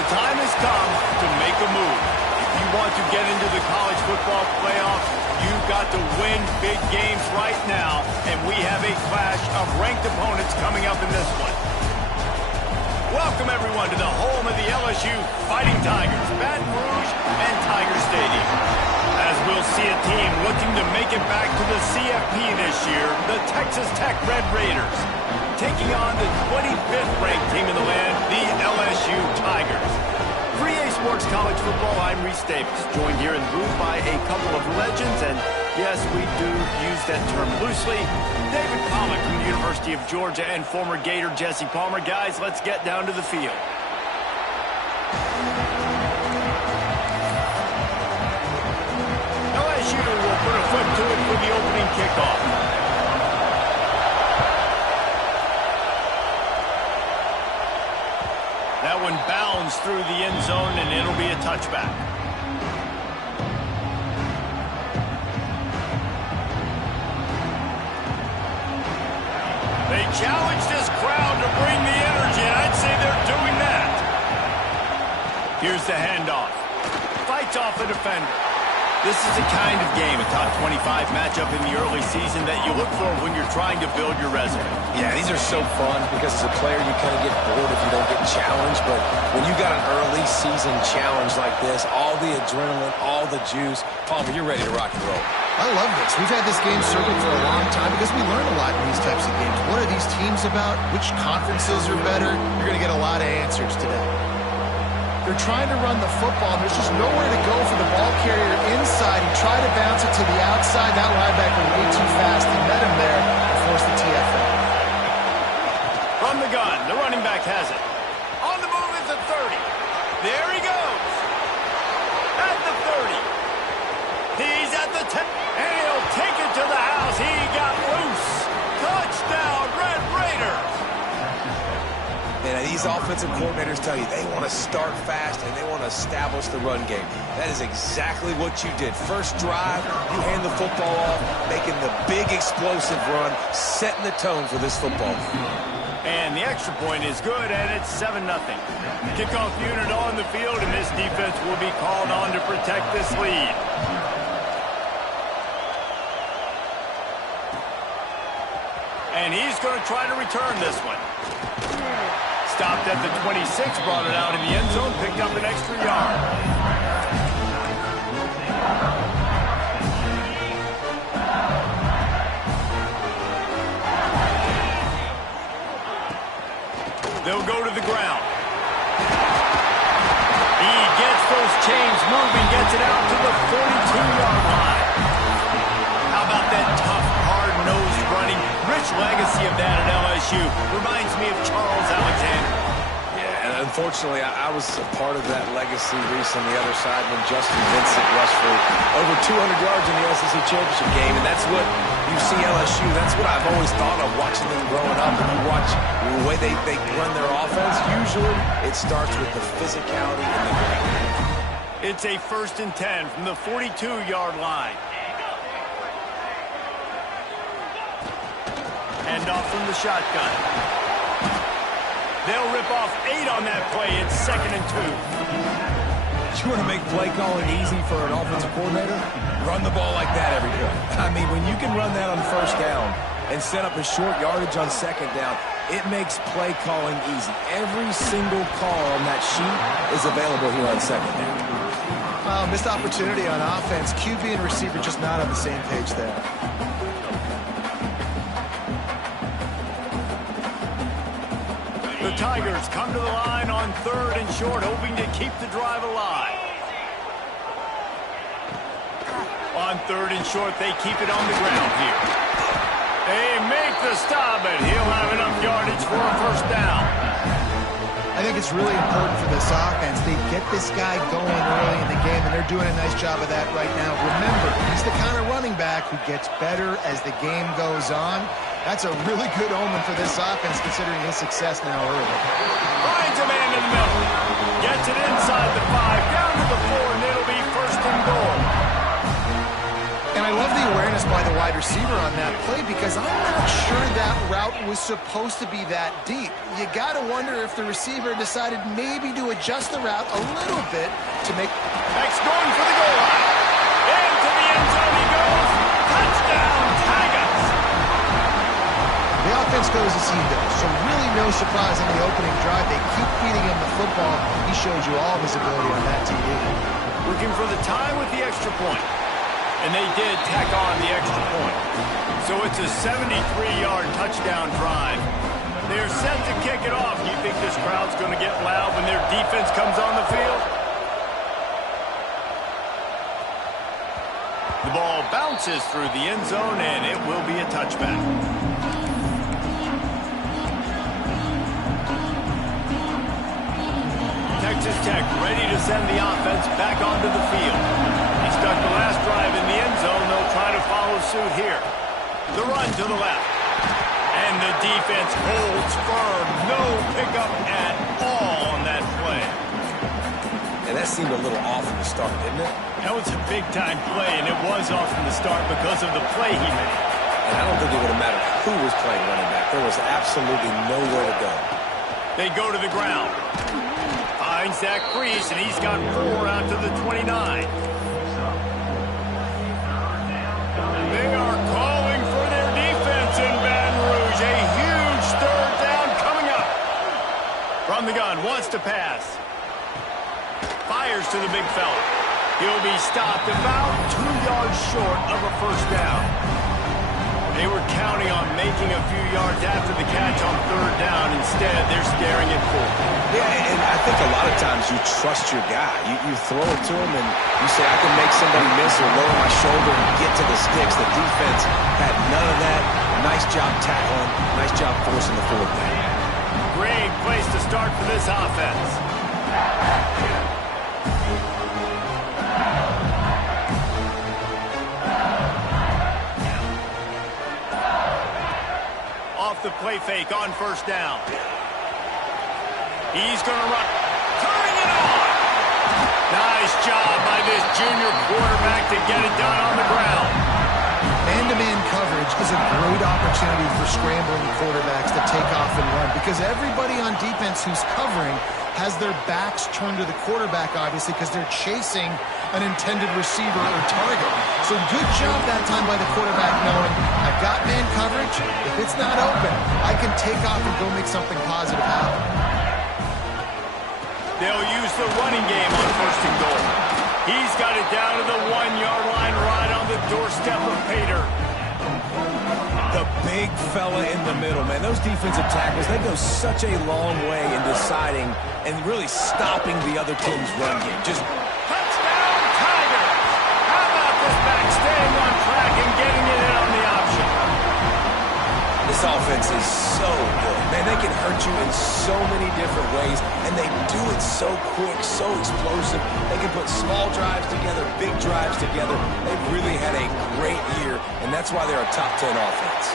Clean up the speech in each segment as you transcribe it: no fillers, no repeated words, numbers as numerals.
The time has come to make a move. If you want to get into the college football playoffs, you've got to win big games right now, and we have a clash of ranked opponents coming up in this one. Welcome, everyone, to the home of the LSU Fighting Tigers, Baton Rouge and Tiger Stadium. As we'll see a team looking to make it back to the CFB this year, the Texas Tech Red Raiders, taking on the 25th ranked team in the land, the LSU Tigers. 3A Sports College Football, I'm Reese Davis, joined here in the booth by a couple of legends, and yes, we do use that term loosely. David Pollock from the University of Georgia and former Gator Jesse Palmer. Guys, let's get down to the field. LSU will put a foot to it for the opening kickoff. That one bounds through the end zone, and it'll be a touchback. They challenge this crowd to bring the energy, and I'd say they're doing that. Here's the handoff. Fights off the defender. This is the kind of game, a top 25 matchup in the early season, that you look for when you're trying to build your resume. Yeah, these are so fun because as a player you kind of get bored if you don't get challenged, but when you got an early season challenge like this, all the adrenaline, all the juice, Palmer, you're ready to rock and roll. I love this. We've had this game circled for a long time because we learn a lot in these types of games. What are these teams about? Which conferences are better? You're going to get a lot of answers today. They're trying to run the football, and there's just nowhere to go for the ball carrier inside. He tried to bounce it to the outside. That linebacker way too fast. He met him there and forced the TFL. From the gun, the running back has it. On the move is the 30. There he goes. At the 30. He's at the 10. And he'll take it to the house. He got loose. Touchdown, Red Raiders. And these offensive coordinators tell you they want to start fast and they want to establish the run game. That is exactly what you did. First drive, you hand the football off, making the big explosive run, setting the tone for this football game. And the extra point is good, and it's 7-0. Kickoff unit on the field, and this defense will be called on to protect this lead. And he's going to try to return this one. Stopped at the 26, brought it out in the end zone, picked up an extra yard. They'll go to the ground. He gets those chains moving, gets it out to the 42-yard line. How about that tough, hard-nosed running? Rich legacy of that at LSU. Reminds me of Charles Alexander. Yeah, and unfortunately, I was a part of that legacy, Reese, on the other side when Justin Vincent rushed for over 200 yards in the SEC championship game, and that's what you see LSU. That's what I've always thought of watching them growing up. And you watch the way they run their offense, usually it starts with the physicality in the ground. It's a 1st and 10 from the 42-yard line. Hand off from the shotgun. They'll rip off 8 on that play. It's 2nd and 2. You want to make play calling easy for an offensive coordinator? Run the ball like that every play. I mean, when you can run that on 1st down and set up a short yardage on 2nd down, it makes play calling easy. Every single call on that sheet is available here on 2nd down. Missed opportunity on offense. QB and receiver just not on the same page there. The Tigers come to the line on 3rd and short, hoping to keep the drive alive. On 3rd and short, they keep it on the ground here. They make the stop, and he'll have enough yardage for a 1st down. I think it's really important for this offense. They get this guy going early in the game, and they're doing a nice job of that right now. Remember, he's the kind of running back who gets better as the game goes on. That's a really good omen for this offense, considering his success now early. Finds a man in the middle. Gets it inside the 5, down to the 4, and it'll be 1st and goal. And I love the awareness by the wide receiver on that play because I'm not sure that route was supposed to be that deep. You got to wonder if the receiver decided maybe to adjust the route a little bit to make... Next going for the goal line. Into the end zone he goes. Touchdown, Tigers! The offense goes as he goes, so really no surprise on the opening drive. They keep feeding him the football. He showed you all of his ability on that TV. Looking for the time with the extra point. And they did tack on the extra point. So it's a 73-yard touchdown drive. They're set to kick it off. Do you think this crowd's going to get loud when their defense comes on the field? The ball bounces through the end zone, and it will be a touchback. Texas Tech ready to send the offense back onto the field. He stuck the last drive in the end zone. They'll try to follow suit here. The run to the left. And the defense holds firm. No pickup at all on that play. And that seemed a little off from the start, didn't it? That was a big-time play, and it was off from the start because of the play he made. And I don't think it would have mattered who was playing running back. There was absolutely nowhere to go. They go to the ground. Finds that crease, and he's got 4 out to the 29. They are calling for their defense in Baton Rouge. A huge third down coming up. From the gun, wants to pass. Fires to the big fella. He'll be stopped about 2 yards short of a first down. They were counting on making a few yards after the catch on third down. Instead, they're staring at 4. Yeah, and I think a lot of times you trust your guy. You throw it to him and you say, I can make somebody miss or lower my shoulder and get to the sticks. The defense had none of that. Nice job tackling. Nice job forcing the fourth down. Great place to start for this offense. Off the play fake on first down. He's going to run. Turning it on. Nice job by this junior quarterback to get it done on the ground. Man-to-man coverage is a great opportunity for scrambling quarterbacks to take off and run because everybody on defense who's covering has their backs turned to the quarterback, obviously, because they're chasing an intended receiver or target. So good job that time by the quarterback knowing, I've got man coverage. If it's not open, I can take off and go make something positive happen. They'll use the running game on first and goal. He's got it down to the 1-yard line right on the doorstep of Pater. The big fella in the middle, man. Those defensive tackles, they go such a long way in deciding and really stopping the other team's run game. Just touchdown, Tiger! How about this back staying on track and getting it in on the option? This offense is so good. Man, they can hurt you in so many different ways, and they do it so quick, so explosive. They can put small drives together, big drives together. They've really had a great year, and that's why they're a top 10 offense.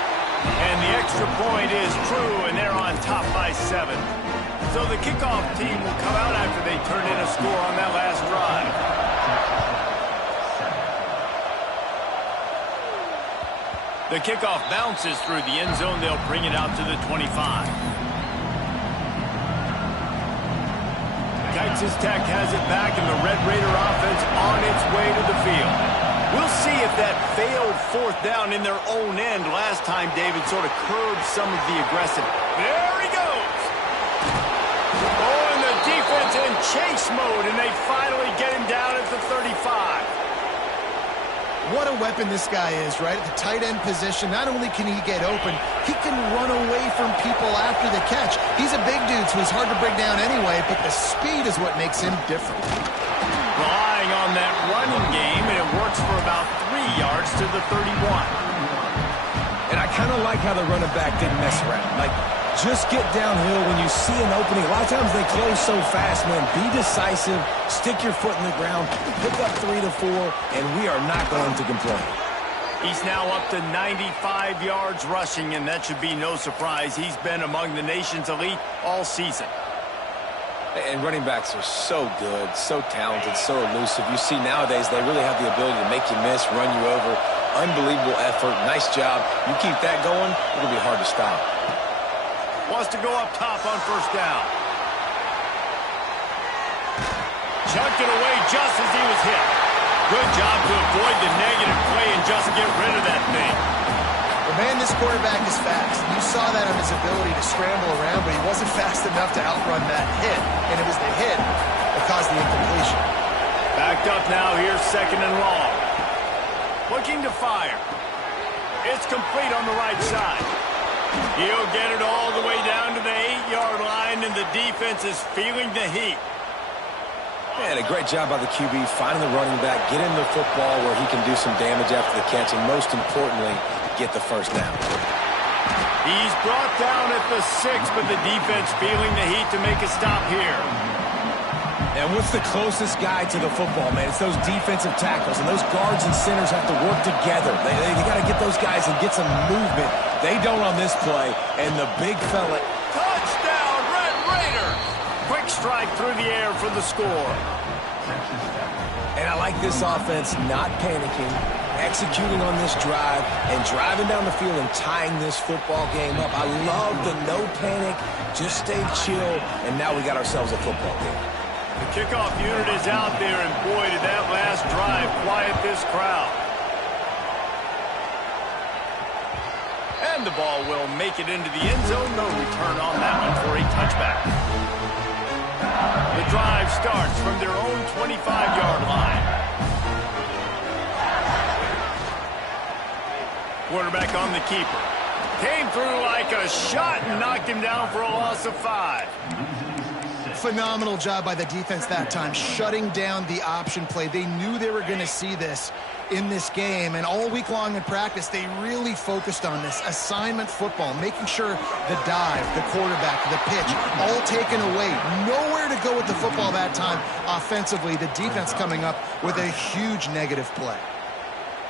And the extra point is true, and they're on top by 7. So the kickoff team will come out after they turn in a score on that last drive. The kickoff bounces through the end zone. They'll bring it out to the 25. Texas Tech has it back, and the Red Raider offense on its way to the field. We'll see if that failed fourth down in their own end last time David sort of curbed some of the aggressive. There he goes. Oh, and the defense in chase mode, and they finally get him down at the 35. What a weapon this guy is, right? At the tight end position, not only can he get open, he can run away from people after the catch. He's a big dude, so he's hard to bring down anyway, but the speed is what makes him different. Relying on that running game, and it works for about 3 yards to the 31. And I kind of like how the running back didn't mess around. Like, just get downhill when you see an opening. A lot of times they close so fast, man. Be decisive, stick your foot in the ground, pick up 3 to 4, and we are not going to complain. He's now up to 95 yards rushing, and that should be no surprise. He's been among the nation's elite all season. And running backs are so good, so talented, so elusive. You see nowadays they really have the ability to make you miss, run you over. Unbelievable effort. Nice job. You keep that going, it'll be hard to stop. Wants to go up top on first down. Chucked it away just as he was hit. Good job to avoid the negative play and just get rid of that thing. Well, man, this quarterback is fast. You saw that on his ability to scramble around, but he wasn't fast enough to outrun that hit. And it was the hit that caused the incompletion. Backed up now. Here's second and long. Looking to fire. It's complete on the right side. He'll get it all the way down to the 8-yard line, and the defense is feeling the heat. Man, a great job by the QB, finding the running back, get him the football where he can do some damage after the catch, and most importantly, get the first down. He's brought down at the 6, but the defense feeling the heat to make a stop here. And what's the closest guy to the football, man? It's those defensive tackles, and those guards and centers have to work together. They got to get those guys and get some movement. They don't on this play, and the big fella. Touchdown, Red Raiders! Quick strike through the air for the score. And I like this offense not panicking, executing on this drive, and driving down the field and tying this football game up. I love the no panic, just stay chill, and now we got ourselves a football game. The kickoff unit is out there, and boy, did that last drive quiet this crowd. And the ball will make it into the end zone. No return on that one for a touchback. The drive starts from their own 25-yard line. Quarterback on the keeper. Came through like a shot and knocked him down for a loss of 5. Phenomenal job by the defense that time, shutting down the option play. They knew they were going to see this in this game, and all week long in practice, they really focused on this assignment football, making sure the dive, the quarterback, the pitch, all taken away. Nowhere to go with the football that time offensively. The defense coming up with a huge negative play.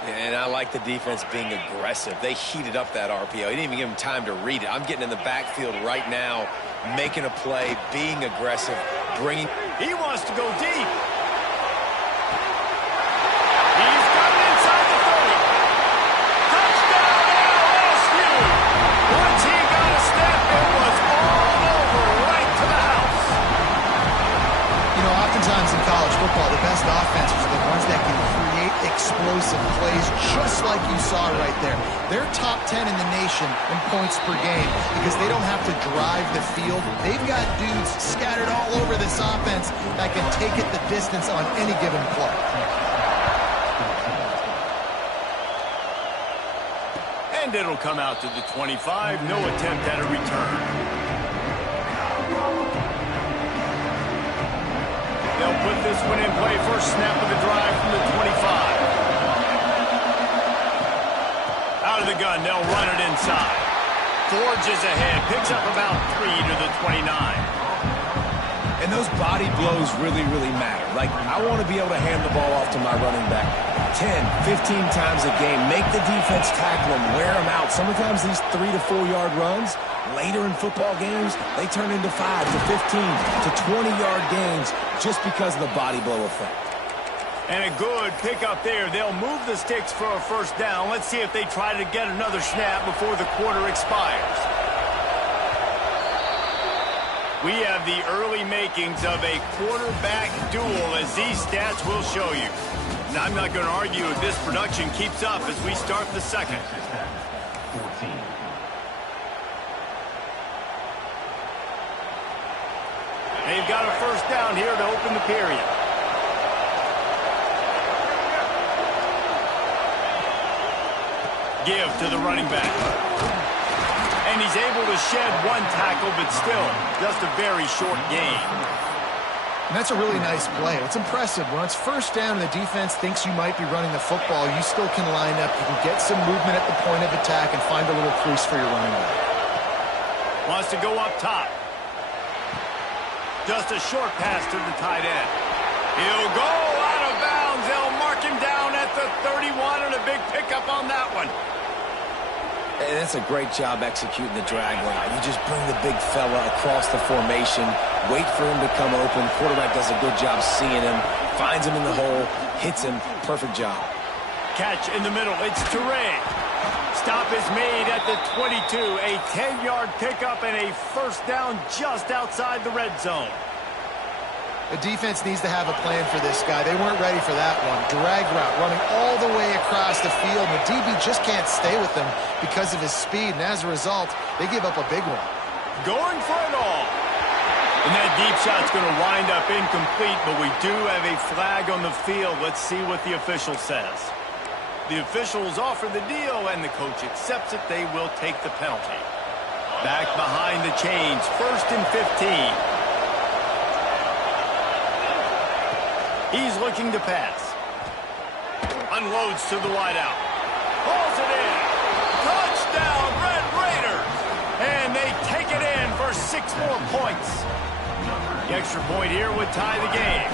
And I like the defense being aggressive. They heated up that RPO. He didn't even give him time to read it. I'm getting in the backfield right now, making a play, being aggressive, bringing. He wants to go deep. He's got it inside the 30. Touchdown, LSU. Once he got a step, it was all over right to the house. You know, oftentimes in college football, the best offenses are the ones that can create explosive plays, just like you saw right there. They're top 10 in the nation in points per game because they don't have to drive the field. They've got dudes scattered all over this offense that can take it the distance on any given play. And it'll come out to the 25. No attempt at a return. They'll put this one in play. First snap of the drive from the 25. Out of the gun, they'll run it inside. Forges ahead, picks up about 3 to the 29. And those body blows really, really matter. Like, I want to be able to hand the ball off to my running back 10, 15 times a game. Make the defense tackle them, wear them out. Sometimes these 3 to 4 yard runs, later in football games, they turn into 5 to 15 to 20-yard gains just because of the body blow effect. And a good pickup there. They'll move the sticks for a first down. Let's see if they try to get another snap before the quarter expires. We have the early makings of a quarterback duel, as these stats will show you. And I'm not going to argue if this production keeps up as we start the second. They've got a first down here to open the period. Give to the running back. And he's able to shed one tackle, but still just a very short gain. And that's a really nice play. It's impressive. When it's first down and the defense thinks you might be running the football, you still can line up. You can get some movement at the point of attack and find a little crease for your running back. Wants to go up top. Just a short pass to the tight end. He'll go out of bounds. They'll mark him down at the 31, and a big pickup on that one. And that's a great job executing the drag line. You just bring the big fella across the formation, wait for him to come open. Quarterback does a good job seeing him, finds him in the hole, hits him. Perfect job. catch in the middle. It's Toure. Stop is made at the 22. A 10-yard pickup and a first down just outside the red zone. The defense needs to have a plan for this guy. They weren't ready for that one. Drag route running all the way across the field. The DB just can't stay with him because of his speed, and as a result, they give up a big one. Going for it all. And that deep shot's going to wind up incomplete, but we do have a flag on the field. Let's see what the official says. The officials offer the deal, and the coach accepts it. They will take the penalty. Back behind the chains, 1st and 15. He's looking to pass. Unloads to the wideout. Pulls it in. Touchdown, Red Raiders. And they take it in for 6 more points. The extra point here would tie the game.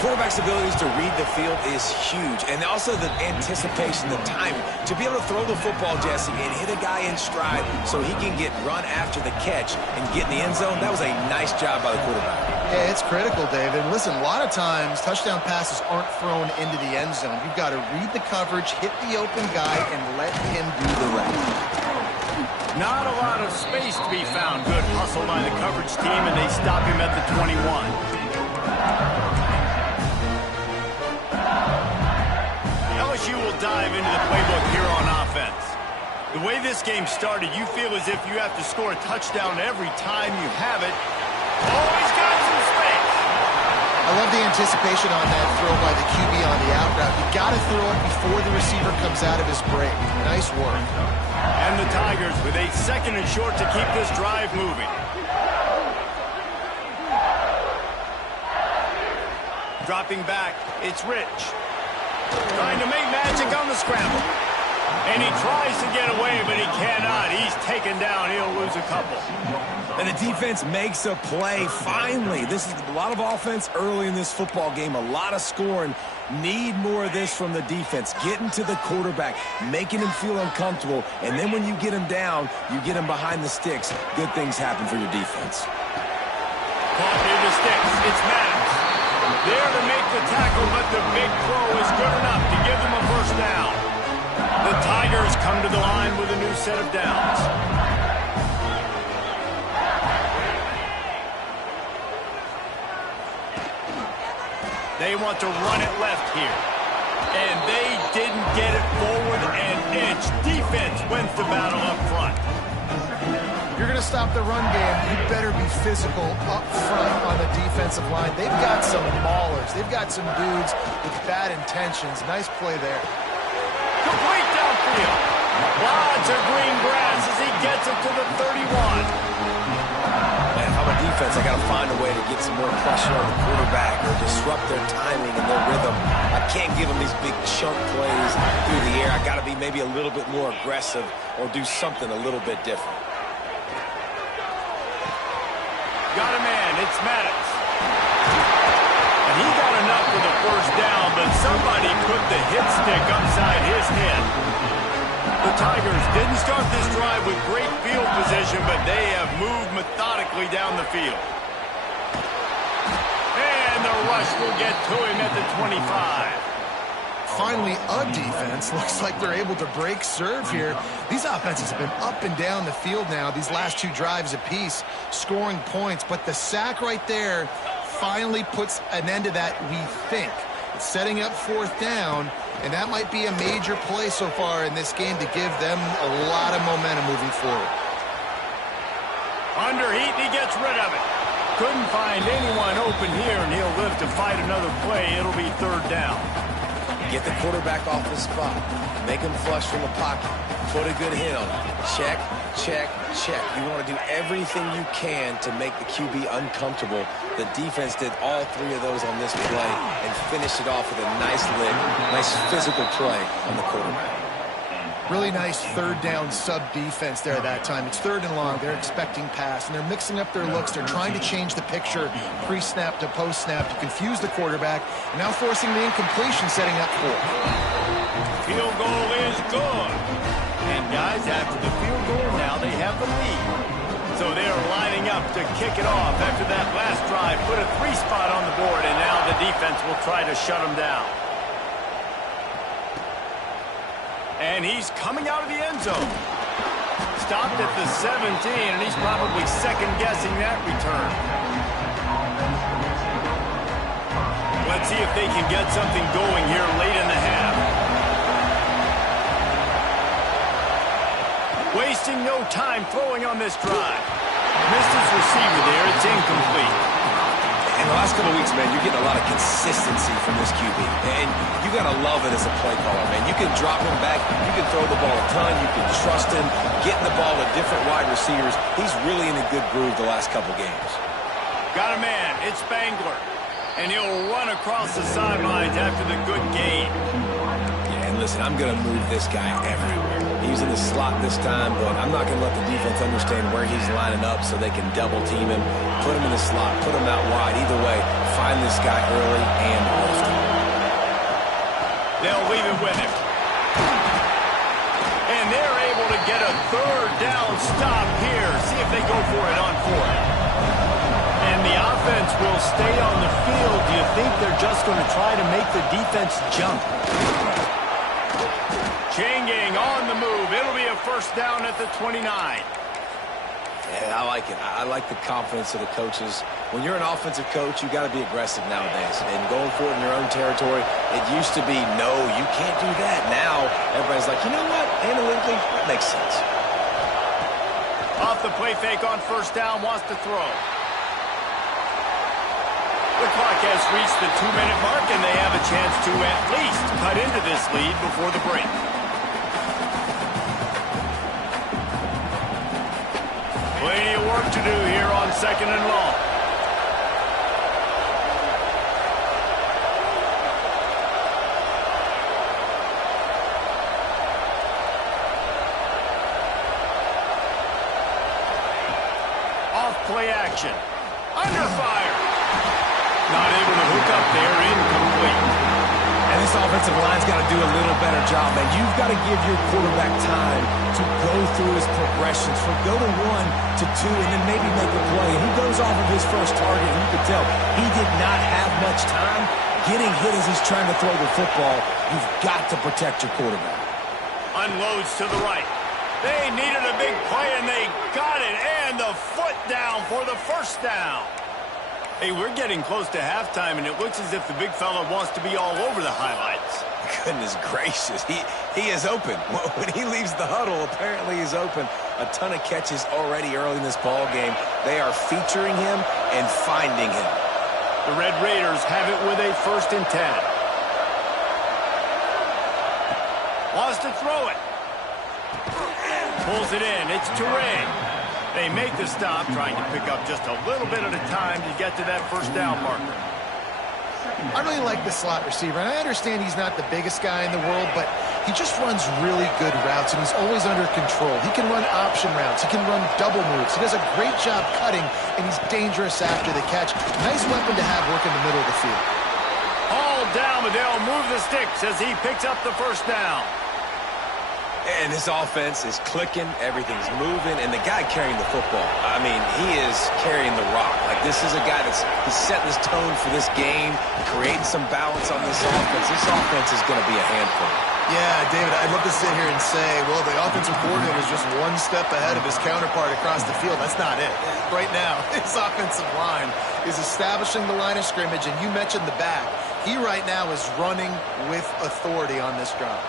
Quarterback's abilities to read the field is huge, and also the anticipation, the timing. To be able to throw the football, Jesse, and hit a guy in stride so he can get run after the catch and get in the end zone, that was a nice job by the quarterback. Yeah, it's critical, David. Listen, a lot of times touchdown passes aren't thrown into the end zone. You've got to read the coverage, hit the open guy, and let him do the rest. Not a lot of space to be found. Good hustle by the coverage team, and they stop him at the 21. LSU will dive into the playbook here on offense. The way this game started, you feel as if you have to score a touchdown every time you have it. Oh, he's got some space. I love the anticipation on that throw by the QB on the out route. You got to throw it before the receiver comes out of his break. Nice work. And the Tigers with a 2nd and short to keep this drive moving. Dropping back, it's Rich. Trying to make magic on the scramble. And he tries to get away, but he cannot. He's taken down. He'll lose a couple. And the defense makes a play, finally. This is a lot of offense early in this football game, a lot of scoring. Need more of this from the defense. Getting to the quarterback, making him feel uncomfortable, and then when you get him down, you get him behind the sticks. Good things happen for your defense. Caught near the sticks. It's Maddox. There to make the tackle, but the big throw is good enough to give them a first down. The Tigers come to the line with a new set of downs. They want to run it left here. And they didn't get it forward an inch. Defense wins the battle up front. You're going to stop the run game, you better be physical up front on the defensive line. They've got some maulers. They've got some dudes with bad intentions. Nice play there. Complete downfield. Lots of green grass as he gets it to the 31. Man, if I'm a defense, I got to find a way to get some more pressure on the quarterback or disrupt their timing and their rhythm. I can't give them these big chunk plays through the air. I got to be maybe a little bit more aggressive or do something a little bit different. Got a man, it's Maddox. And he got enough for the first down, but somebody put the hit stick upside his head. The Tigers didn't start this drive with great field position, but they have moved methodically down the field. And the rush will get to him at the 25. Finally, a defense looks like they're able to break serve here. These offenses have been up and down the field now, these last 2 drives apiece, scoring points. But the sack right there finally puts an end to that, we think. It's setting up 4th down, and that might be a major play so far in this game to give them a lot of momentum moving forward. Under heat, he gets rid of it. Couldn't find anyone open here, and he'll live to fight another play. It'll be 3rd down. Get the quarterback off the spot. Make him flush from the pocket. Put a good hit on him. Check, check, check. You want to do everything you can to make the QB uncomfortable. The defense did all 3 of those on this play and finished it off with a nice lick, nice physical play on the quarterback. Really nice 3rd down sub-defense there that time. It's 3rd and long. They're expecting pass, and they're mixing up their looks. They're trying to change the picture pre-snap to post-snap to confuse the quarterback, and now forcing the incompletion, setting up 4th. Field goal is good. And guys, after the field goal now, they have the lead. So they are lining up to kick it off after that last drive. Put a 3 spot on the board, and now the defense will try to shut them down. And he's coming out of the end zone. Stopped at the 17, and he's probably second-guessing that return. Let's see if they can get something going here late in the half. Wasting no time throwing on this drive. Missed his receiver there. It's incomplete. In the last couple of weeks, man, you're getting a lot of consistency from this QB. And you got to love it as a play caller, man. You can drop him back. You can throw the ball a ton. You can trust him. Getting the ball to different wide receivers. He's really in a good groove the last couple games. Got a man. It's Spangler. And he'll run across the sidelines after the good gain. Yeah, and listen, I'm going to move this guy everywhere. He's in the slot this time, but I'm not going to let the defense understand where he's lining up so they can double team him, put him in the slot, put him out wide. Either way, find this guy early and often. They'll leave it with him. And they're able to get a third down stop here. See if they go for it on fourth. And the offense will stay on the field. Do you think they're just going to try to make the defense jump? Chain gang on the move. It'll be a first down at the 29. Yeah, I like it. I like the confidence of the coaches. When you're an offensive coach, you got to be aggressive nowadays. And going for it in your own territory, it used to be, no, you can't do that. Now, everybody's like, you know what? Analytically, that makes sense. Off the play fake on first down, wants to throw. The clock has reached the 2-minute mark, and they have a chance to at least cut into this lead before the break. Plenty of work to do here on second and long. Off play action. Under fire. Not able to hook up there. Incomplete. And this offensive line's got to do a little better job, man. You've got to give your quarterback time to go through his progressions, from go to 1 to 2, and then maybe make a play. He goes off of his first target, and you can tell he did not have much time getting hit as he's trying to throw the football. You've got to protect your quarterback. Unloads to the right. They needed a big play, and they got it. And the foot down for the first down. Hey, we're getting close to halftime, and it looks as if the big fella wants to be all over the highlights. Goodness gracious, he is open. When he leaves the huddle, apparently he's open. A ton of catches already early in this ball game. They are featuring him and finding him. The Red Raiders have it with a 1st and 10. Wants to throw it. Pulls it in. It's Touré. They make the stop, trying to pick up just a little bit at a time to get to that first down marker. I really like the slot receiver, and I understand he's not the biggest guy in the world, but he just runs really good routes, and he's always under control. He can run option routes. He can run double moves. He does a great job cutting, and he's dangerous after the catch. Nice weapon to have working the middle of the field. All down, but they'll move the sticks as he picks up the first down. And this offense is clicking, everything's moving, and the guy carrying the football, I mean, he is carrying the rock. Like, this is a guy he's setting his tone for this game, creating some balance on this offense. This offense is going to be a handful. Yeah, David, I'd love to sit here and say, well, the offensive coordinator is just one step ahead of his counterpart across the field. That's not it. Right now, his offensive line is establishing the line of scrimmage, and you mentioned the back. He right now is running with authority on this drive.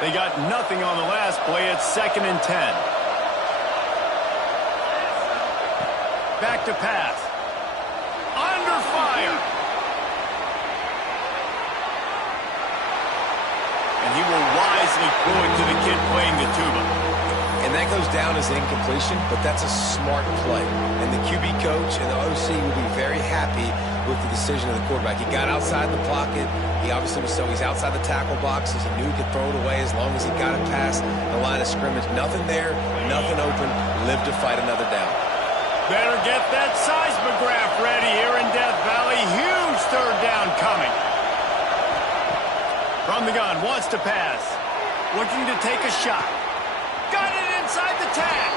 They got nothing on the last play. It's 2nd and 10. Back to pass. Under fire. And he will wisely throw it to the kid playing the tuba. And that goes down as an incompletion, but that's a smart play. And the QB coach and the OC will be very happy with the decision of the quarterback. He got outside the pocket. He obviously he's outside the tackle boxes. He knew he could throw it away as long as he got it past the line of scrimmage. Nothing there, nothing open. Live to fight another down. Better get that seismograph ready here in Death Valley. Huge third down coming. From the gun, wants to pass. Looking to take a shot. Got it inside the tag.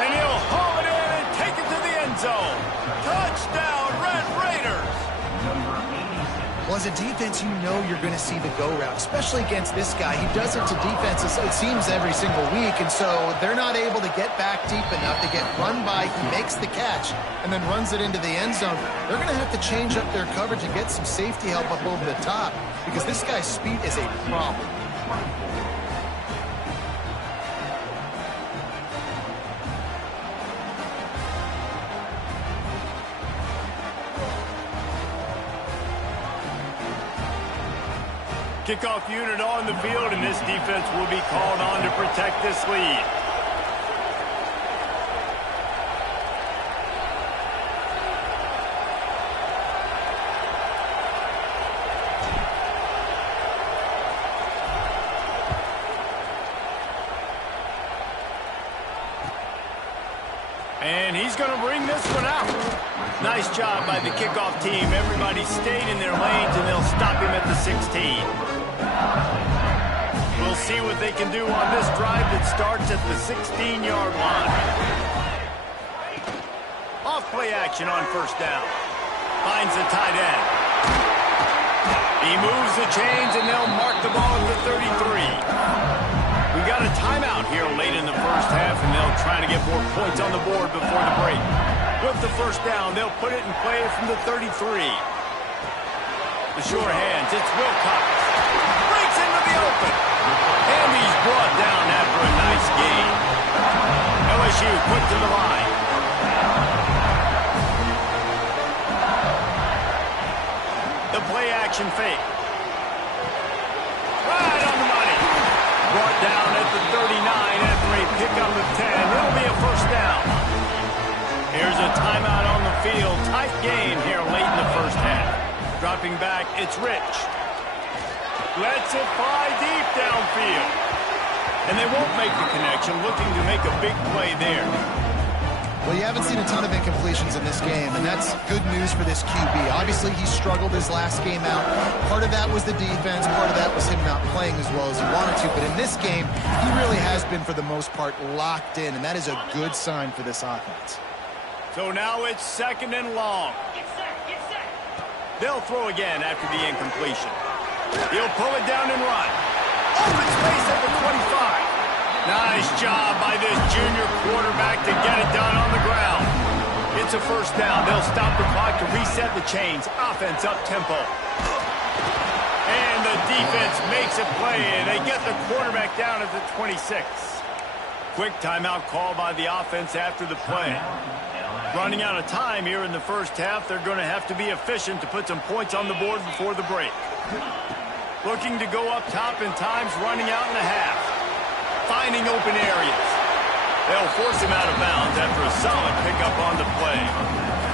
And he'll haul it in and take it to the end zone. Touchdown, Red Raiders. Well, as a defense, you know you're going to see the go route, especially against this guy. He does it to defenses, it seems, every single week, and so they're not able to get back deep enough to get run by. He makes the catch and then runs it into the end zone. They're going to have to change up their coverage and get some safety help up over the top because this guy's speed is a problem. Kickoff unit on the field, and this defense will be called on to protect this lead. And he's going to bring this one out. Nice job by the kickoff team. Everybody stayed in their lanes, and they'll stop him at the 16. We'll see what they can do on this drive that starts at the 16-yard line. Off play action on first down. Finds the tight end. He moves the chains, and they'll mark the ball at the 33. We got a timeout here late in the first half, and they'll try to get more points on the board before the break. With the first down, they'll put it in play from the 33. The short hands, it's Wilcox. Breaks into the open. And he's brought down after a nice gain. LSU quick to the line. The play action fake. Right on the money. Brought down at the 39 after a pick on the 10. It'll be a first down. Here's a timeout on the field. Tight game here late in the first half. Dropping back, it's Rich. Lets it fly deep downfield. And they won't make the connection, looking to make a big play there. Well, you haven't seen a ton of incompletions in this game, and that's good news for this QB. Obviously, he struggled his last game out. Part of that was the defense. Part of that was him not playing as well as he wanted to. But in this game, he really has been, for the most part, locked in, and that is a good sign for this offense. So now it's second and long. They'll throw again after the incompletion. He'll pull it down and run. Open space at the 25. Nice job by this junior quarterback to get it done on the ground. It's a first down. They'll stop the clock to reset the chains. Offense up tempo. And the defense makes a play, and they get the quarterback down at the 26. Quick timeout call by the offense after the play. Running out of time here in the first half. They're going to have to be efficient to put some points on the board before the break. Looking to go up top, and time's running out in the half. Finding open areas. They'll force him out of bounds after a solid pickup on the play.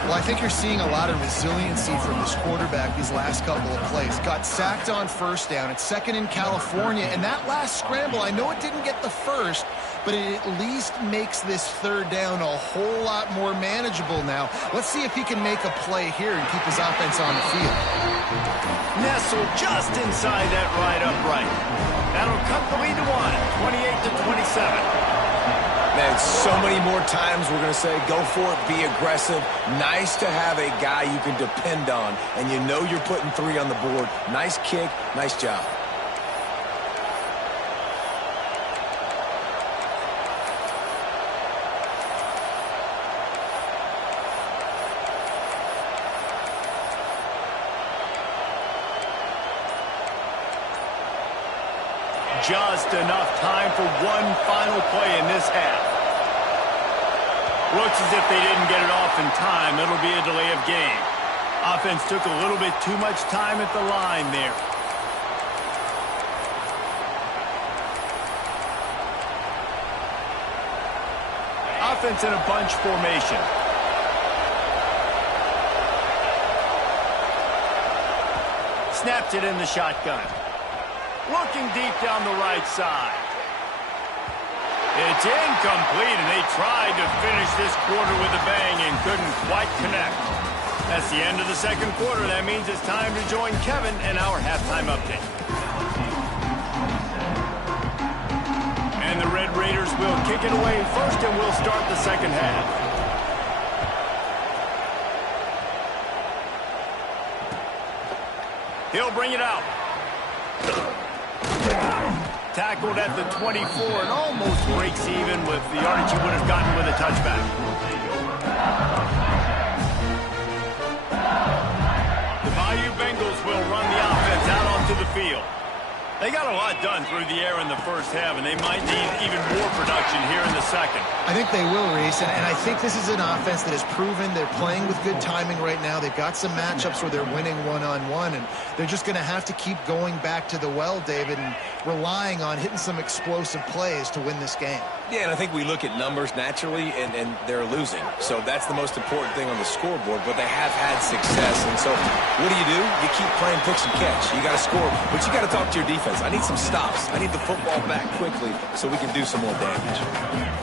Well, I think you're seeing a lot of resiliency from this quarterback these last couple of plays. Got sacked on first down. It's second in California. And that last scramble, I know it didn't get the first, but it at least makes this third down a whole lot more manageable now. Let's see if he can make a play here and keep his offense on the field. Nestled just inside that right upright. That'll cut the lead to 28-27. Man, so many more times we're going to say, go for it, be aggressive. Nice to have a guy you can depend on, and you know you're putting 3 on the board. Nice kick, nice job. Just enough time for one final play in this half. Looks as if they didn't get it off in time. It'll be a delay of game. Offense took a little bit too much time at the line there. Offense in a bunch formation. Snaps it in the shotgun. Looking deep down the right side. It's incomplete, and they tried to finish this quarter with a bang and couldn't quite connect. That's the end of the second quarter. That means it's time to join Kevin in our halftime update. And the Red Raiders will kick it away first, and we'll start the second half. He'll bring it out. Tackled at the 24 and almost breaks even with the yardage he would have gotten with a touchback. The Bayou Bengals will run the offense out onto the field. They got a lot done through the air in the first half, and they might need even more production here in the second. I think they will, Reese, and I think this is an offense that has proven they're playing with good timing right now. They've got some matchups where they're winning one-on-one, and they're just going to have to keep going back to the well, David, and relying on hitting some explosive plays to win this game. Yeah, and I think we look at numbers naturally, and they're losing. So that's the most important thing on the scoreboard, but they have had success. And so what do? You keep playing pitch and catch. You got to score, but you got to talk to your defense. I need some stops. I need the football back quickly so we can do some more damage.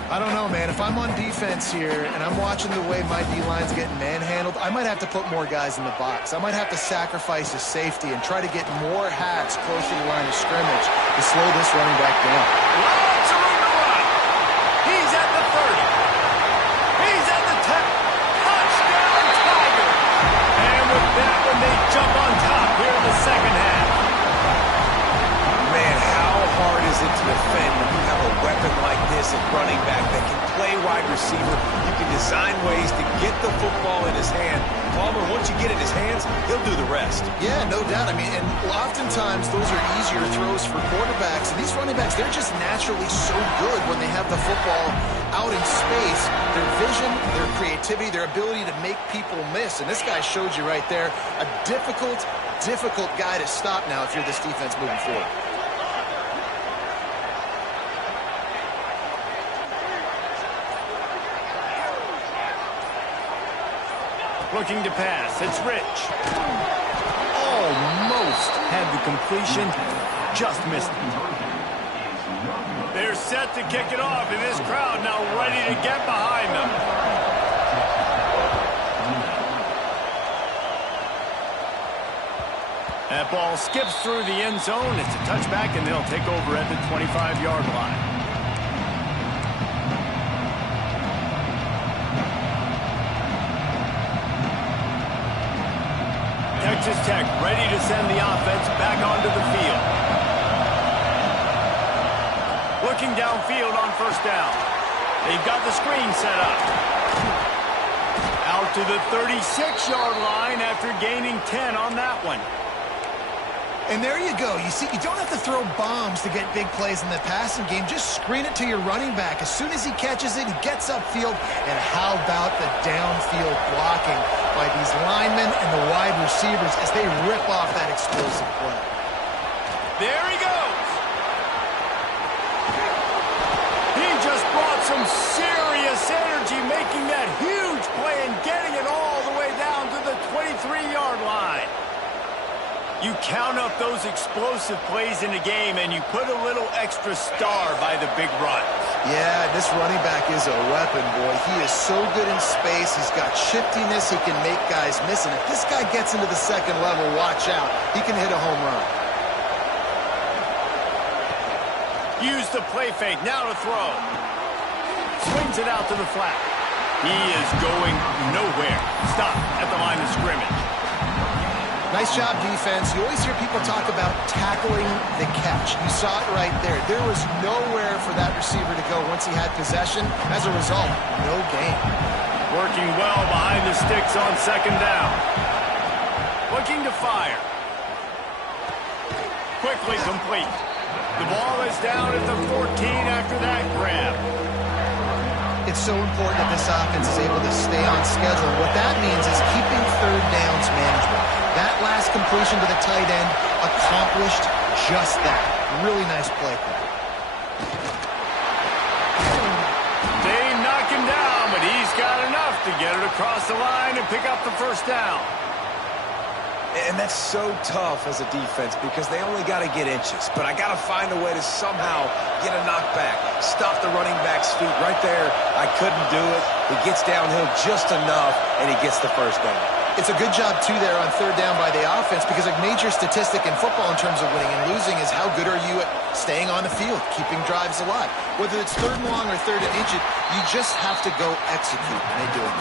I don't know, man. If I'm on defense here and I'm watching the way my D-line's getting manhandled, I might have to put more guys in the box. I might have to sacrifice a safety and try to get more hats closer to the line of scrimmage to slow this running back down. Lots of room to run. He's at the 30. He's at the 10. Touchdown, Tiger. And with that one, they jump on top here in the second half. Man, how hard is it to defend when you have a weapon like this at running back that can play wide receiver? You can design ways to get the football in his hand. Palmer, once you get it in his hands, he'll do the rest. Yeah, no doubt. I mean, and oftentimes those are easier throws for quarterbacks. And these running backs, they're just naturally so good when they have the football out in space. Their vision, their creativity, their ability to make people miss. And this guy showed you right there, a difficult guy to stop now if you're this defense moving forward. Looking to pass. It's Rich. Almost had the completion. Just missed it. They're set to kick it off, and this crowd now ready to get behind them. That ball skips through the end zone. It's a touchback, and they'll take over at the 25-yard line. Texas Tech ready to send the offense back onto the field. Looking downfield on first down. They've got the screen set up. Out to the 36-yard line after gaining 10 on that one. And there you go. You see, you don't have to throw bombs to get big plays in the passing game. Just screen it to your running back. As soon as he catches it, he gets upfield. And how about the downfield blocking by these linemen and the wide receivers as they rip off that explosive play? There he goes. He just brought some serious energy, making that huge play and getting it all the way down to the 23-yard line. You count up those explosive plays in the game, and you put a little extra star by the big run. Yeah, this running back is a weapon, boy. He is so good in space. He's got shiftiness. He can make guys miss. And if this guy gets into the second level, watch out. He can hit a home run. Use the play fake. Now to throw. Swings it out to the flat. He is going nowhere. Stop at the line of scrimmage. Nice job, defense. You always hear people talk about tackling the catch. You saw it right there. There was nowhere for that receiver to go once he had possession. As a result, no gain. Working well behind the sticks on second down. Looking to fire. Quickly complete. The ball is down at the 14 after that grab. It's so important that this offense is able to stay on schedule. And what that means is keeping third downs manageable. That last completion to the tight end accomplished just that. Really nice play. They knock him down, but he's got enough to get it across the line and pick up the first down. And that's so tough as a defense because they only got to get inches. But I got to find a way to somehow get a knockback, stop the running back's feet right there. I couldn't do it. He gets downhill just enough, and he gets the first down. It's a good job, too, there on third down by the offense, because a major statistic in football in terms of winning and losing is how good are you at staying on the field, keeping drives alive. Whether it's third and long or third and inch, you just have to go execute, and they do it.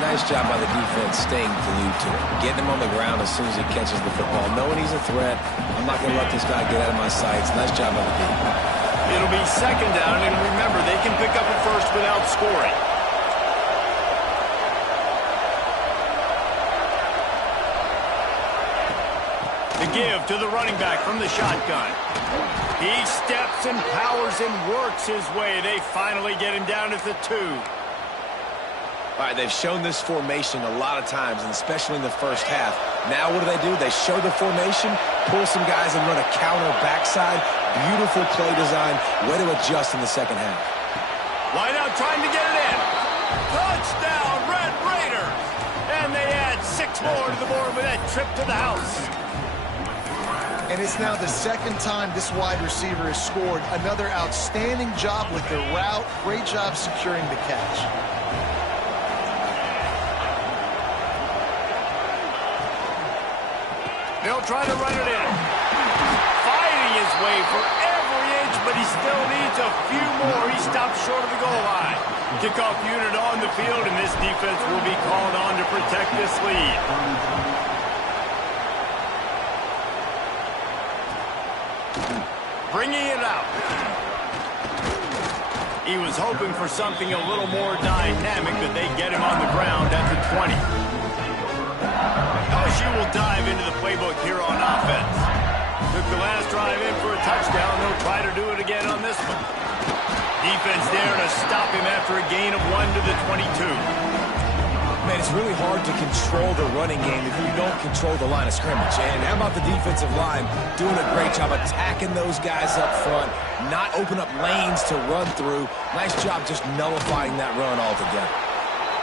Nice job by the defense staying glued to it, getting him on the ground as soon as he catches the football, knowing he's a threat. I'm not going to let this guy get out of my sights. Nice job by the defense. It'll be second down, and remember, they can pick up a first without scoring. The give to the running back from the shotgun. He steps and powers and works his way. They finally get him down at the 2. All right, they've shown this formation a lot of times, and especially in the first half. Now what do? They show the formation, pull some guys and run a counter backside. Beautiful play design. Way to adjust in the second half. Wide out trying to get it in. Touchdown, Red Raiders! And they add 6 more to the board with that trip to the house. And it's now the second time this wide receiver has scored. Another outstanding job with the route. Great job securing the catch. They'll try to run it in. Fighting his way for every inch, but he still needs a few more. He stops short of the goal line. Kickoff unit on the field, and this defense will be called on to protect this lead. Bringing it out. He was hoping for something a little more dynamic, but they get him on the ground at the 20. LSU will dive into the playbook here on offense. Took the last drive in for a touchdown. They'll try to do it again on this one. Defense there to stop him after a gain of 1 to the 22. Man, it's really hard to control the running game if you don't control the line of scrimmage. And how about the defensive line doing a great job attacking those guys up front, not open up lanes to run through. Nice job just nullifying that run altogether.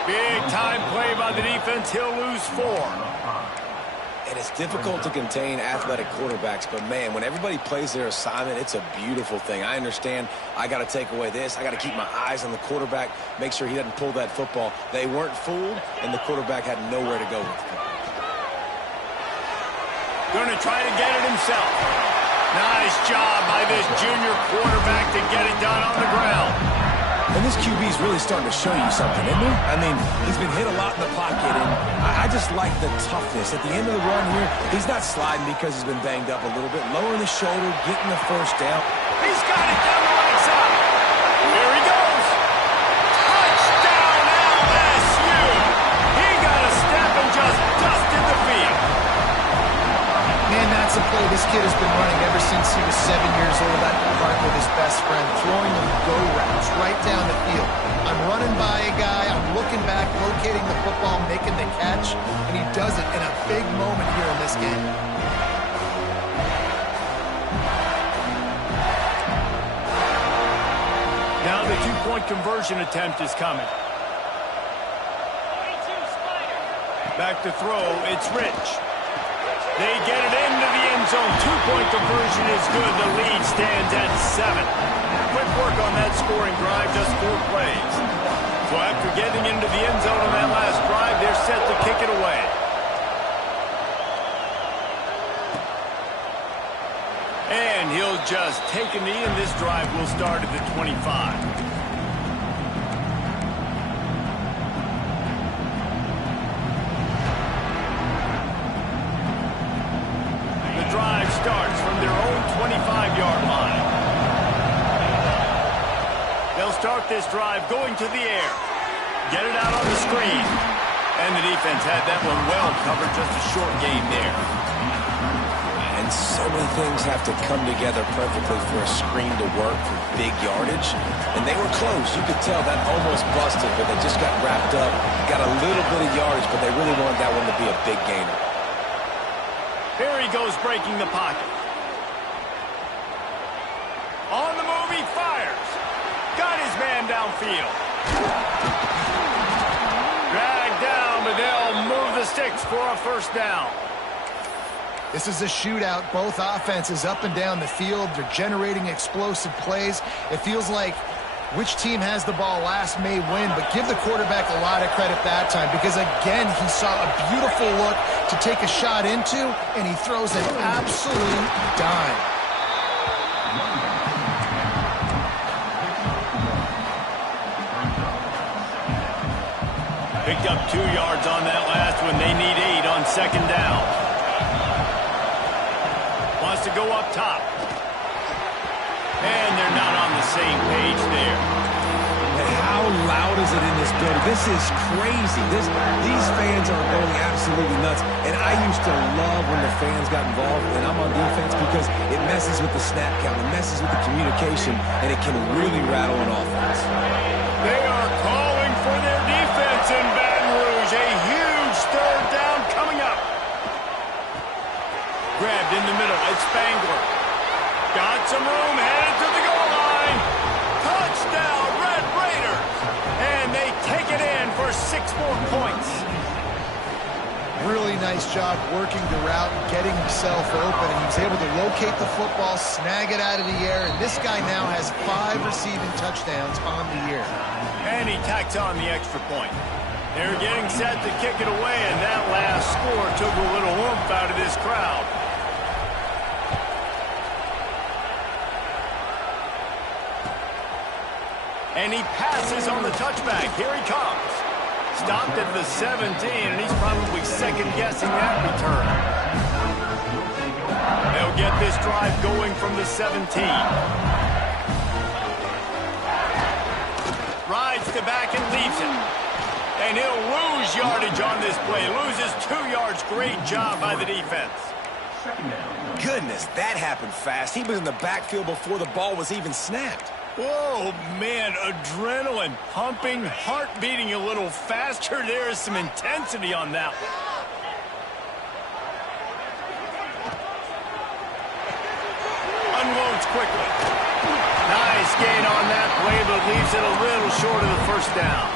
Big time play by the defense. He'll lose 4. And it's difficult to contain athletic quarterbacks, but man, when everybody plays their assignment, it's a beautiful thing. I understand I got to take away this. I got to keep my eyes on the quarterback, make sure he doesn't pull that football. They weren't fooled, and the quarterback had nowhere to go with it. Going to try to get it himself. Nice job by this junior quarterback to get it done on the ground. And this QB is really starting to show you something, isn't he? I mean, he's been hit a lot in the pocket, and I just like the toughness. At the end of the run here, he's not sliding because he's been banged up a little bit. Lowering the shoulder, getting the first down. He's got it down the right side. Here he goes. Touchdown, LSU. He got a step and just dusted the field. Man, that's a play this kid has been running ever since he was 7 years old at the park with his best friend, throwing them go routes right down the field. I'm running by a guy, I'm looking back, locating the football, making the catch, and he does it in a big moment here in this game. Now the 2-point conversion attempt is coming. Back to throw, it's Rich. They get it into the end zone. 2-point conversion is good. The lead stands at 7. Quick work on that scoring drive, just 4 plays. So after getting into the end zone on that last drive, they're set to kick it away. And he'll just take a knee, and this drive will start at the 25. Starts from their own 25-yard line. They'll start this drive going to the air. Get it out on the screen. And the defense had that one well covered, just a short gain there. And so many things have to come together perfectly for a screen to work for big yardage. And they were close. You could tell that almost busted, but they just got wrapped up. Got a little bit of yardage, but they really wanted that one to be a big gainer. Here he goes, breaking the pocket. On the move, he fires. Got his man downfield. Dragged down, but they'll move the sticks for a first down. This is a shootout. Both offenses up and down the field. They're generating explosive plays. It feels like Which team has the ball last may win, but give the quarterback a lot of credit that time because, again, he saw a beautiful look to take a shot into, and he throws an absolute dime. Picked up 2 yards on that last one. They need 8 on second down. Wants to go up top. And they're not on the same page there. And how loud is it in this building? This is crazy. These fans are going absolutely nuts. And I used to love when the fans got involved, and I'm on defense, because it messes with the snap count. It messes with the communication, and it can really rattle an offense. They are calling for their defense in Baton Rouge. A huge third down coming up. Grabbed in the middle. It's Spangler. Got some room, headed to the goal line. Touchdown, Red Raiders. And they take it in for 6 more points. Really nice job working the route and getting himself open. And he was able to locate the football, snag it out of the air. And this guy now has 5 receiving touchdowns on the year. And he tacks on the extra point. They're getting set to kick it away, and that last score took a little oomph out of this crowd. And he passes on the touchback. Here he comes. Stopped at the 17, and he's probably second-guessing that return. They'll get this drive going from the 17. Rides to back and leaves it. And he'll lose yardage on this play. Loses 2 yards. Great job by the defense. Goodness, that happened fast. He was in the backfield before the ball was even snapped. Whoa, man, adrenaline pumping, heart beating a little faster. There is some intensity on that one. Unloads quickly. Nice gain on that play, but leaves it a little short of the first down.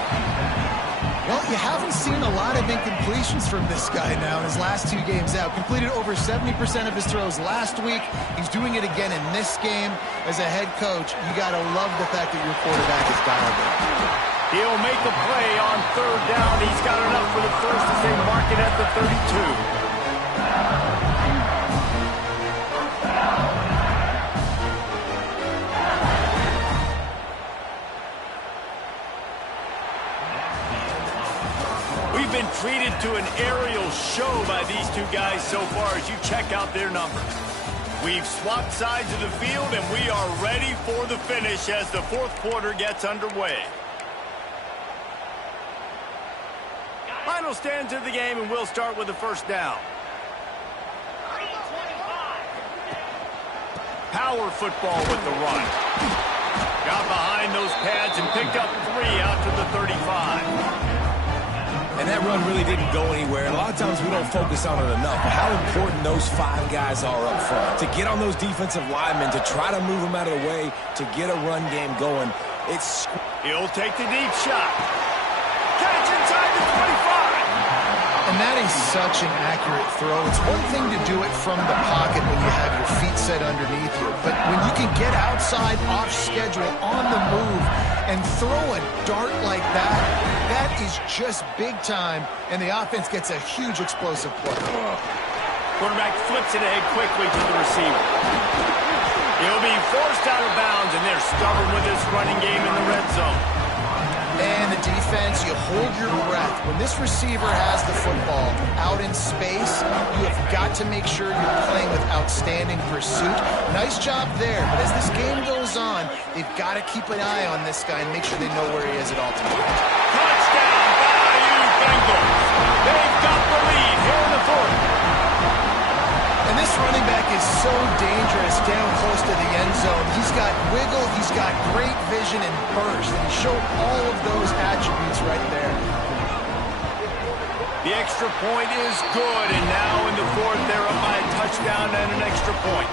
Well, you haven't seen a lot of incompletions from this guy now in his last 2 games out. Completed over 70% of his throws last week. He's doing it again in this game. As a head coach, you got to love the fact that your quarterback is dialed in. He'll make the play on third down. He's got enough for the first as they mark it at the 32. Been treated to an aerial show by these 2 guys so far as you check out their numbers. We've swapped sides of the field, and we are ready for the finish as the 4th quarter gets underway. Final stands of the game, and we'll start with the first down. Power football with the run. Got behind those pads and picked up 3 out to the 35. And that run really didn't go anywhere. And a lot of times we don't focus on it enough. But how important those 5 guys are up front. To get on those defensive linemen, to try to move them out of the way, to get a run game going. He'll take the deep shot. Catch inside the 25. And that is such an accurate throw. It's one thing to do it from the pocket when you have your feet set underneath you. But when you can get outside, off schedule, on the move, and throw a dart like that, that is just big time. And the offense gets a huge explosive play. Quarterback flips it ahead quickly to the receiver. He'll be forced out of bounds, and they're stubborn with this running game in the red zone. And the defense, you hold your breath. When this receiver has the football out in space, you have got to make sure you're playing with outstanding pursuit. Nice job there, but as this game goes on, they've got to keep an eye on this guy and make sure they know where he is at all times. Touchdown, Bayou Bengals. They've got the lead here in the 4th. And this running back is so dangerous down close to the end zone. He's got wiggle, he's got great vision and burst, and he showed all of those attributes right there. The extra point is good, and now in the 4th, they're up by a touchdown and an extra point.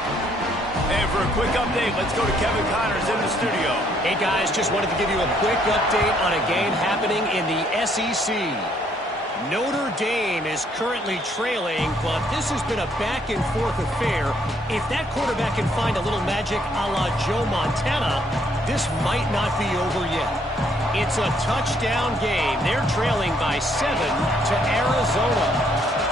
And for a quick update, let's go to Kevin Connors in the studio. Hey, guys, just wanted to give you a quick update on a game happening in the SEC. Notre Dame is currently trailing, but this has been a back-and-forth affair. If that quarterback can find a little magic a la Joe Montana, this might not be over yet. It's a touchdown game. They're trailing by 7 to Arizona.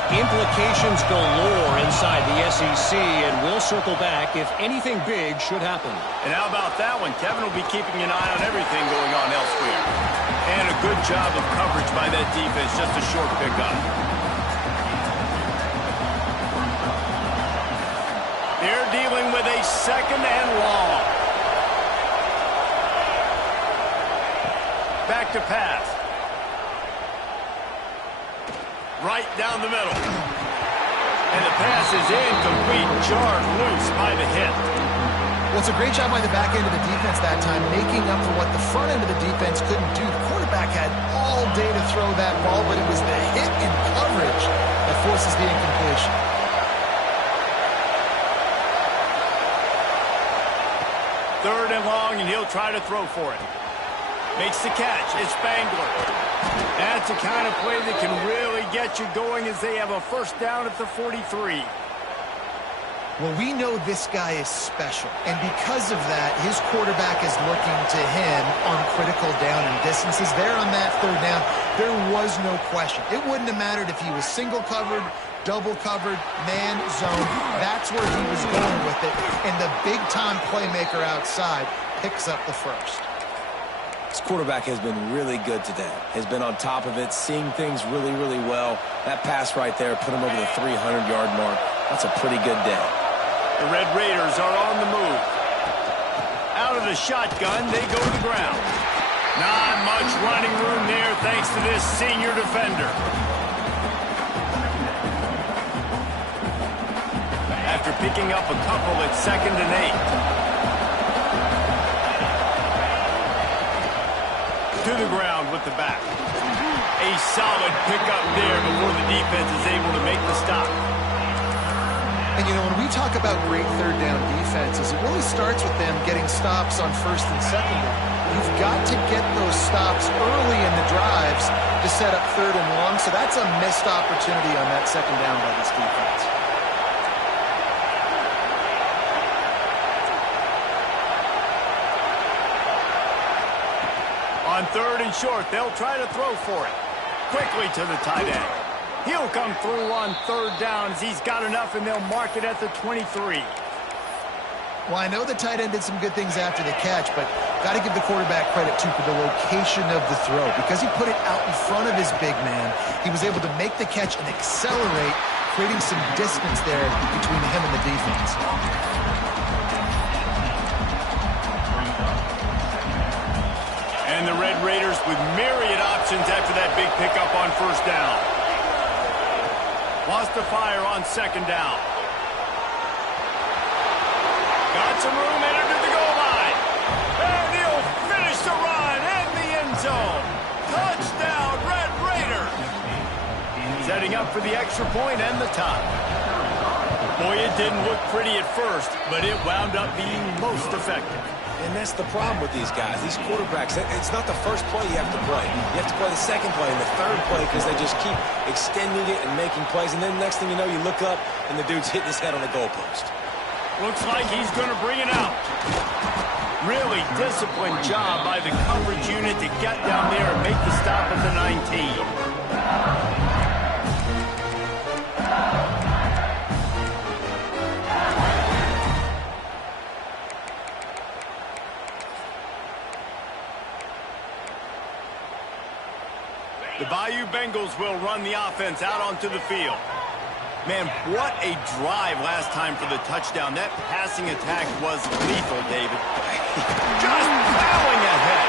Implications galore inside the SEC, and we'll circle back if anything big should happen. And how about that one? Kevin will be keeping an eye on everything going on elsewhere. And a good job of coverage by that defense, just a short pickup. They're dealing with a 2nd and long. Back to pass. Right down the middle. And the pass is incomplete, jarred loose by the hit. Well, it's a great job by the back end of the defense that time, making up for what the front end of the defense couldn't do. The quarterback had all day to throw that ball, but it was the hit and coverage that forces the incompletion. Third and long, and he'll try to throw for it. Makes the catch. It's Spangler. That's the kind of play that can really get you going as they have a first down at the 43. Well, we know this guy is special, and because of that, his quarterback is looking to him on critical down and distances. There on that third down, there was no question. It wouldn't have mattered if he was single covered, double covered, man, zone. That's where he was going with it, and the big-time playmaker outside picks up the first. This quarterback has been really good today. Has been on top of it, seeing things really, really well. That pass right there put him over the 300-yard mark. That's a pretty good day. The Red Raiders are on the move. Out of the shotgun, they go to the ground. Not much running room there thanks to this senior defender. After picking up a couple at 2nd and 8. To the ground with the back. A solid pickup there before the defense is able to make the stop. And, you know, when we talk about great third down defenses, it really starts with them getting stops on 1st and 2nd down. You've got to get those stops early in the drives to set up 3rd and long, so that's a missed opportunity on that 2nd down by this defense. On 3rd and short, they'll try to throw for it. Quickly to the tight end. He'll come through on 3rd down as he's got enough, and they'll mark it at the 23. Well, I know the tight end did some good things after the catch, but got to give the quarterback credit, too, for the location of the throw. Because he put it out in front of his big man, he was able to make the catch and accelerate, creating some distance there between him and the defense. And the Red Raiders with myriad options after that big pickup on 1st down. Lost to fire on 2nd down. Got some room, entered to the goal line. And he'll finish the run in the end zone. Touchdown, Red Raiders. Setting up for the extra point and the tie. Boy, it didn't look pretty at first, but it wound up being most effective. And that's the problem with these guys. These quarterbacks, it's not the first play you have to play. You have to play the 2nd play and the 3rd play because they just keep extending it and making plays. And then next thing you know, you look up and the dude's hitting his head on the goalpost. Looks like he's going to bring it out. Really disciplined job by the coverage unit to get down there and make the stop at the 19. The Bayou Bengals will run the offense out onto the field. Man, what a drive last time for the touchdown. That passing attack was lethal, David. Just plowing ahead.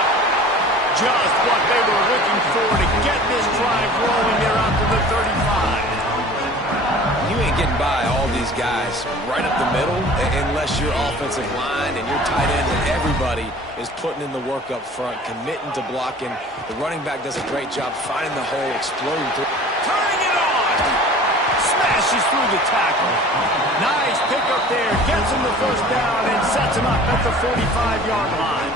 Just what they were looking for to get this drive rolling there out to the 35. You ain't getting by all these guys right up the middle unless your offensive line and your tight end and everybody is putting in the work up front, committing to blocking. The running back does a great job finding the hole, exploding through. Turning it on! Smashes through the tackle. Nice pickup there. Gets him the first down and sets him up at the 45-yard line.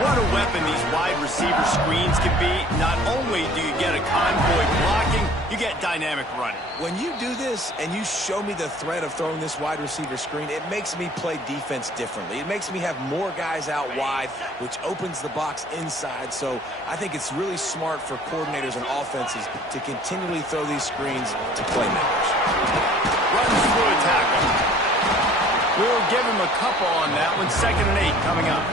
What a weapon these wide receiver screens can be. Not only do you get a convoy blocking, you get dynamic running. When you do this and you show me the threat of throwing this wide receiver screen, it makes me play defense differently. It makes me have more guys out wide, which opens the box inside. So I think it's really smart for coordinators and offenses to continually throw these screens to playmakers. Runs through a tackle. We'll give him a couple on that one. 2nd and 8 coming up.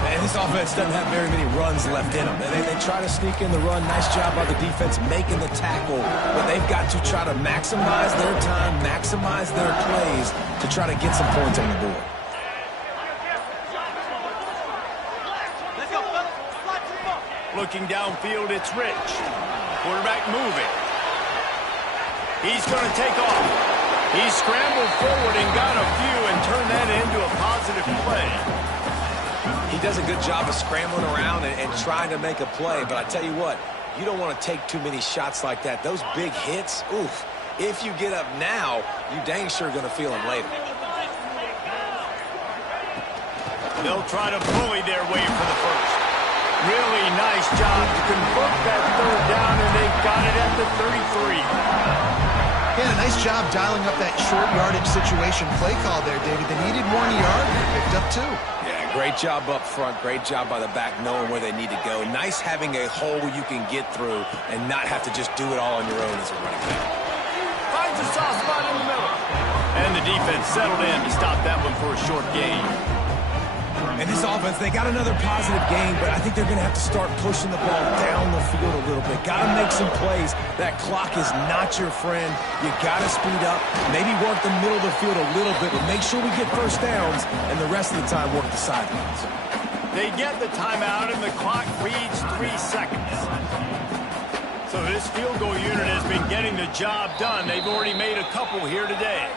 And this offense doesn't have very many runs left in them. They try to sneak in the run. Nice job by the defense making the tackle. But they've got to try to maximize their time, maximize their plays to try to get some points on the board. Looking downfield, it's Rich. Quarterback moving. He's going to take off. He scrambled forward and got a few and turned that into a positive play. He does a good job of scrambling around and trying to make a play, but I tell you what, you don't want to take too many shots like that. Those big hits, oof, if you get up now, you dang sure going to feel them later. They'll try to bully their way for the first. Really nice job to convert that 3rd down, and they've got it at the 33. Yeah, nice job dialing up that short yardage situation play call there, David. They needed 1 yard, they picked up 2. Yeah, great job up front. Great job by the back knowing where they need to go. Nice having a hole where you can get through and not have to just do it all on your own as a running back. Finds a soft spot in the middle. And the defense settled in to stop that one for a short gain. And this offense, they got another positive game, but I think they're going to have to start pushing the ball down the field a little bit. Got to make some plays. That clock is not your friend. You got to speed up, maybe work the middle of the field a little bit, but make sure we get first downs, and the rest of the time work the sidelines. They get the timeout, and the clock reads 3 seconds. So this field goal unit has been getting the job done. They've already made a couple here today.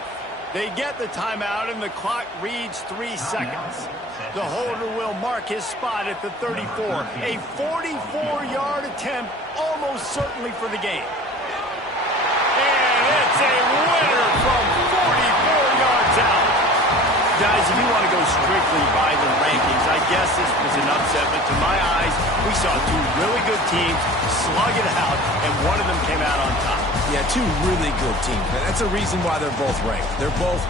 They get the timeout, and the clock reads 3 seconds. The holder will mark his spot at the 34. A 44-yard attempt, almost certainly for the game. And it's a winner from 44 yards out. Guys, if you want to go strictly by the rankings, I guess this was an upset, but to my eyes, we saw 2 really good teams slug it out, and one of them came out on top. Yeah, 2 really good teams. That's a reason why they're both ranked. They're both